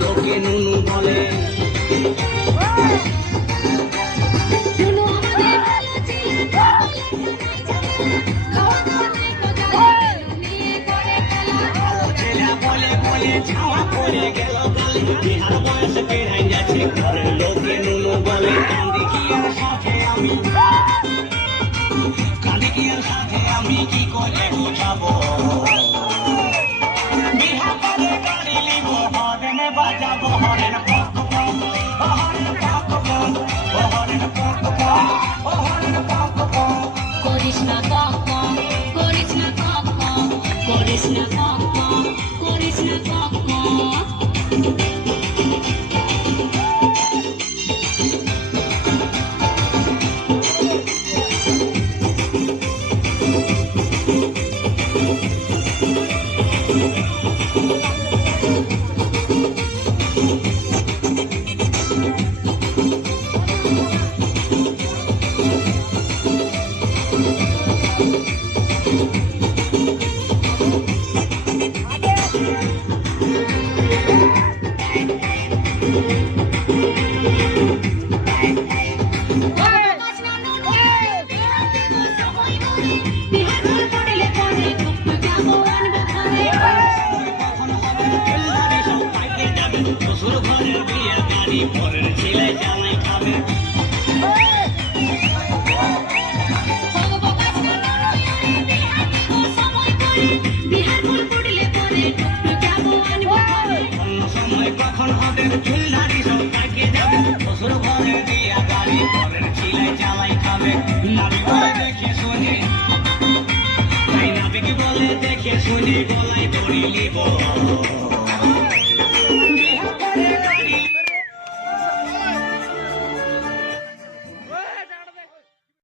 লোকে নুনু বলে ছাওয়া পড়ে গেল গালে বিহার বয়স বেড়াই যাচ্ছে ঘরের লোকে নুনু বলে কান্দি কি আর সাথে আমি কি করে বোঝাবো বিহার করে গাড়ি লিব হরেন বাজাবো হরেন পক পক হরেন পক পক হরেন পক পক হরেন পক পক করিস না কক কক করিস না কক কক করিস না কক কক করিস না কক কক পরের ছেলে জামাই খাবে অন্য সময় কখন হবে চুলধারি সব কাকে যাবে শ্বশুর ঘরে দিয়া গাড়ি পরের ছেলে জামাই খাবে নাবিক বলে দেখে শুনে নাবিক বলে দেখে শুনে গলায় দড়ি লিব